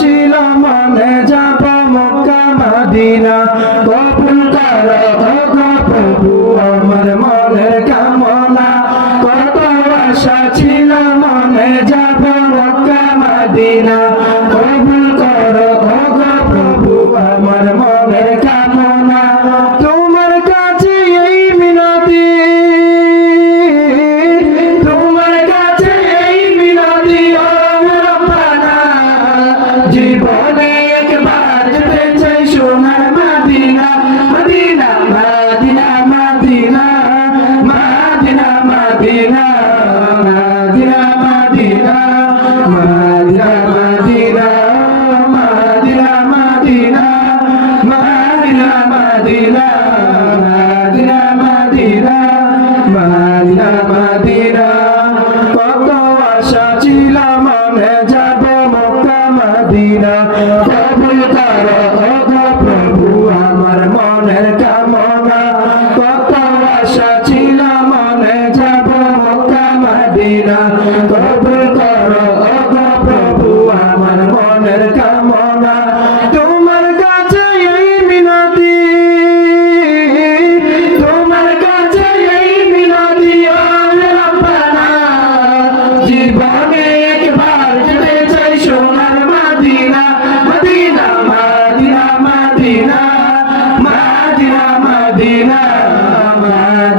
ছিল মনে যাব মক্কা মাদিনা। কবুল করো প্রভু, আমার মনে কামনা। কত আশা ছিল মনে যাব মক্কা মাদিনা। ছিলাম আমরা যাব মক্কা মদিনা। প্রভু তার ওগো প্রভু আমার মনের কামনা। কত আশা ছিল মনে যাব মক্কা মদিনা। প্রভু তার ওগো প্রভু আমার মনের কামনা।